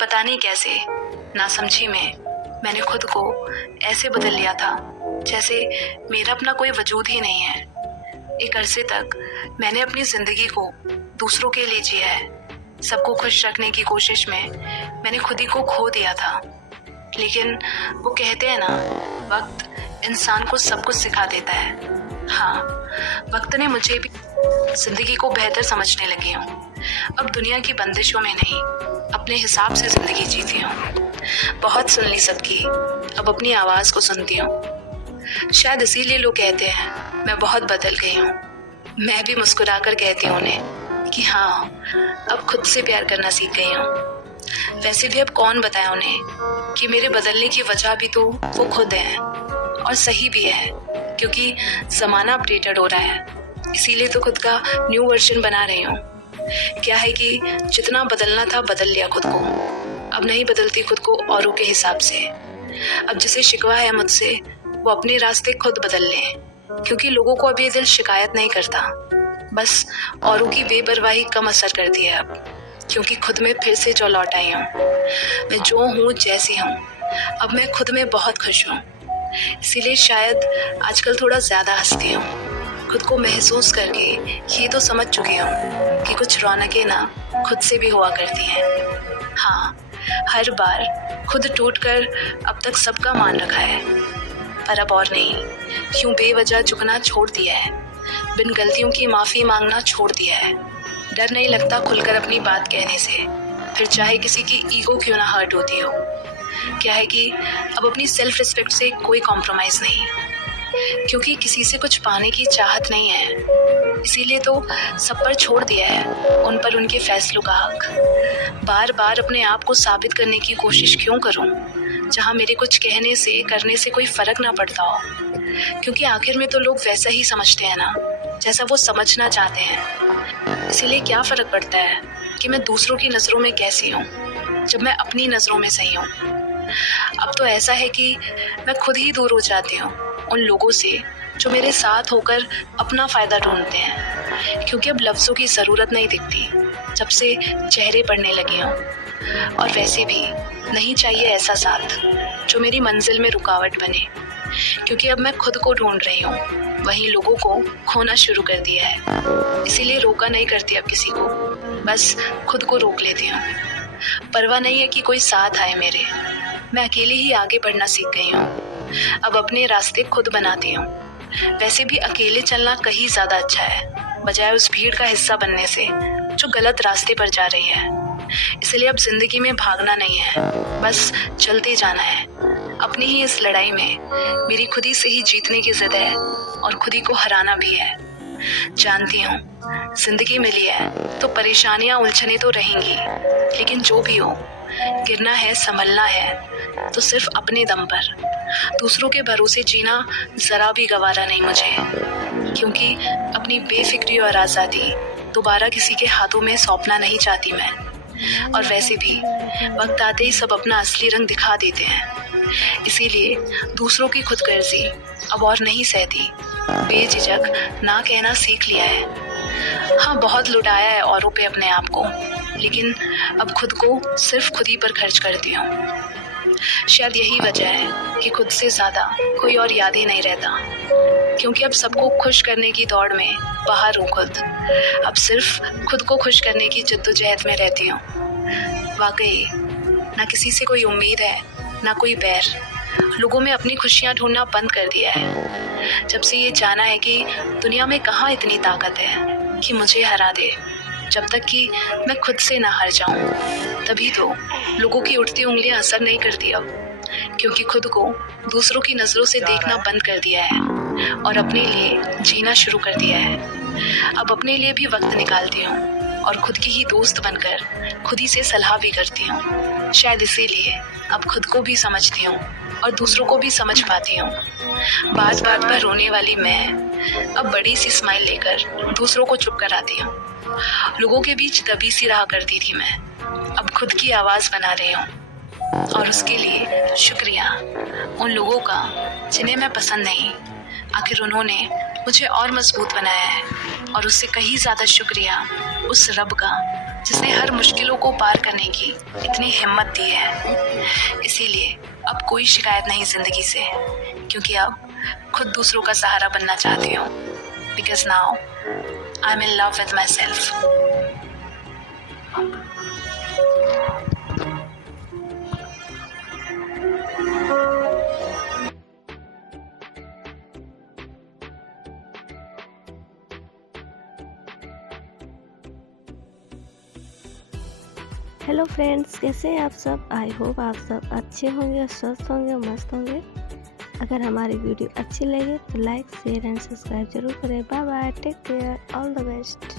पता नहीं कैसे नासमझी में मैंने खुद को ऐसे बदल लिया था जैसे मेरा अपना कोई वजूद ही नहीं है। एक अरसे तक मैंने अपनी ज़िंदगी को दूसरों के लिए जिया है। सबको खुश रखने की कोशिश में मैंने खुद ही को खो दिया था। लेकिन वो कहते हैं ना, वक्त इंसान को सब कुछ सिखा देता है। हाँ, वक्त ने मुझे भी ज़िंदगी को बेहतर समझने लगी हूँ। अब दुनिया की बंदिशों में नहीं, अपने हिसाब से ज़िंदगी जीती हूँ। बहुत सुन ली सबकी, अब अपनी आवाज़ को सुनती हूँ। शायद इसीलिए लोग कहते हैं मैं बहुत बदल गई हूँ। मैं भी मुस्कुरा कर कहती हूँ उन्हें कि हाँ, अब खुद से प्यार करना सीख गई हूँ। वैसे भी अब कौन बताए उन्हें कि मेरे बदलने की वजह भी तो वो खुद है, और सही भी है, क्योंकि ज़माना अपडेटेड हो रहा है। इसीलिए तो खुद का न्यू वर्जन बना रही हूँ। क्या है कि जितना बदलना था बदल लिया खुद को। अब नहीं बदलती खुद को औरों के हिसाब से। अब जिसे शिकवा है मुझसे, वो अपने रास्ते खुद बदल लें, क्योंकि लोगों को अब ये दिल शिकायत नहीं करता। बस औरों की बेपरवाही कम असर करती है अब, क्योंकि खुद में फिर से जो लौट आई हूँ। मैं जो हूँ, जैसी हूँ, अब मैं खुद में बहुत खुश हूँ। इसीलिए शायद आजकल थोड़ा ज़्यादा हंसती हूँ। खुद को महसूस करके ये तो समझ चुकी हूँ कि कुछ रौनकें ना खुद से भी हुआ करती हैं। हाँ, हर बार खुद टूटकर अब तक सबका मान रखा है, पर अब और नहीं। यूँ बेवजह झुकना छोड़ दिया है, बिन गलतियों की माफ़ी मांगना छोड़ दिया है। डर नहीं लगता खुलकर अपनी बात कहने से, फिर चाहे किसी की ईगो क्यों ना हर्ट होती हो। क्या है कि अब अपनी सेल्फ रिस्पेक्ट से कोई कॉम्प्रोमाइज़ नहीं, क्योंकि किसी से कुछ पाने की चाहत नहीं है। इसीलिए तो सब पर छोड़ दिया है, उन पर उनके फैसलों का हक। बार बार अपने आप को साबित करने की कोशिश क्यों करूं, जहां मेरे कुछ कहने से करने से कोई फ़र्क ना पड़ता हो। क्योंकि आखिर में तो लोग वैसा ही समझते हैं ना, जैसा वो समझना चाहते हैं। इसीलिए क्या फ़र्क पड़ता है कि मैं दूसरों की नज़रों में कैसी हूँ, जब मैं अपनी नज़रों में सही हूँ। अब तो ऐसा है कि मैं खुद ही दूर हो जाती हूँ उन लोगों से जो मेरे साथ होकर अपना फ़ायदा ढूंढते हैं, क्योंकि अब लफ्ज़ों की ज़रूरत नहीं दिखती जब से चेहरे पड़ने लगे हों। और वैसे भी नहीं चाहिए ऐसा साथ जो मेरी मंजिल में रुकावट बने, क्योंकि अब मैं खुद को ढूंढ रही हूँ, वहीं लोगों को खोना शुरू कर दिया है। इसीलिए रोका नहीं करती अब किसी को, बस खुद को रोक लेती हूँ। परवाह नहीं है कि कोई साथ आए मेरे, मैं अकेले ही आगे बढ़ना सीख गई हूँ। अब अपने रास्ते खुद बनाती हूँ। वैसे भी अकेले चलना कहीं ज़्यादा अच्छा है, बजाय उस भीड़ का हिस्सा बनने से जो गलत रास्ते पर जा रही है। इसलिए अब ज़िंदगी में भागना नहीं है, बस चलते जाना है। अपनी ही इस लड़ाई में मेरी खुद ही से ही जीतने की ज़िद है, और खुद ही को हराना भी है। जानती हूँ ज़िंदगी मिली है तो परेशानियाँ उलझने तो रहेंगी, लेकिन जो भी हो, गिरना है, संभलना है तो सिर्फ अपने दम पर। दूसरों के भरोसे जीना ज़रा भी गवारा नहीं मुझे, क्योंकि अपनी बेफिक्री और आज़ादी दोबारा किसी के हाथों में सौंपना नहीं चाहती मैं। और वैसे भी वक्त आते ही सब अपना असली रंग दिखा देते हैं। इसीलिए दूसरों की खुदगर्जी अब और नहीं सहती, बेझिझक ना कहना सीख लिया है। हाँ, बहुत लुटाया है औरों पे अपने आप को, लेकिन अब खुद को सिर्फ खुद ही पर खर्च करती हूँ। शायद यही वजह है कि खुद से ज़्यादा कोई और याद ही नहीं रहता, क्योंकि अब सबको खुश करने की दौड़ में बाहर हूँ खुद। अब सिर्फ खुद को खुश करने की जद्दोजहद में रहती हूँ। वाकई ना किसी से कोई उम्मीद है, ना कोई बैर। लोगों में अपनी खुशियाँ ढूंढना बंद कर दिया है, जब से ये जाना है कि दुनिया में कहाँ इतनी ताकत है कि मुझे हरा दे। जब तक कि मैं खुद से ना हार जाऊं, तभी तो लोगों की उठती उंगलियां असर नहीं करती अब, क्योंकि खुद को दूसरों की नज़रों से देखना बंद कर दिया है और अपने लिए जीना शुरू कर दिया है। अब अपने लिए भी वक्त निकालती हूँ, और खुद की ही दोस्त बनकर खुद ही से सलाह भी करती हूँ। शायद इसीलिए अब खुद को भी समझती हूँ और दूसरों को भी समझ पाती हूँ। बात बात पर रोने वाली मैं अब बड़ी सी स्माइल लेकर दूसरों को चुप कराती हूँ। लोगों के बीच दबी सी रहा करती थी मैं, अब खुद की आवाज़ बना रही हूँ। और उसके लिए शुक्रिया उन लोगों का जिन्हें मैं पसंद नहीं, आखिर उन्होंने मुझे और मजबूत बनाया है। और उससे कहीं ज़्यादा शुक्रिया उस रब का जिसने हर मुश्किलों को पार करने की इतनी हिम्मत दी है। इसीलिए अब कोई शिकायत नहीं ज़िंदगी से, क्योंकि अब खुद दूसरों का सहारा बनना चाहती हूँ। Because now I am in love with my self. Hello friends, कैसे हैं आप सब। आई होप आप सब अच्छे होंगे, स्वस्थ होंगे, मस्त होंगे। अगर हमारी वीडियो अच्छी लगे तो लाइक, शेयर एंड सब्सक्राइब जरूर करें। Bye bye, take care, all the best.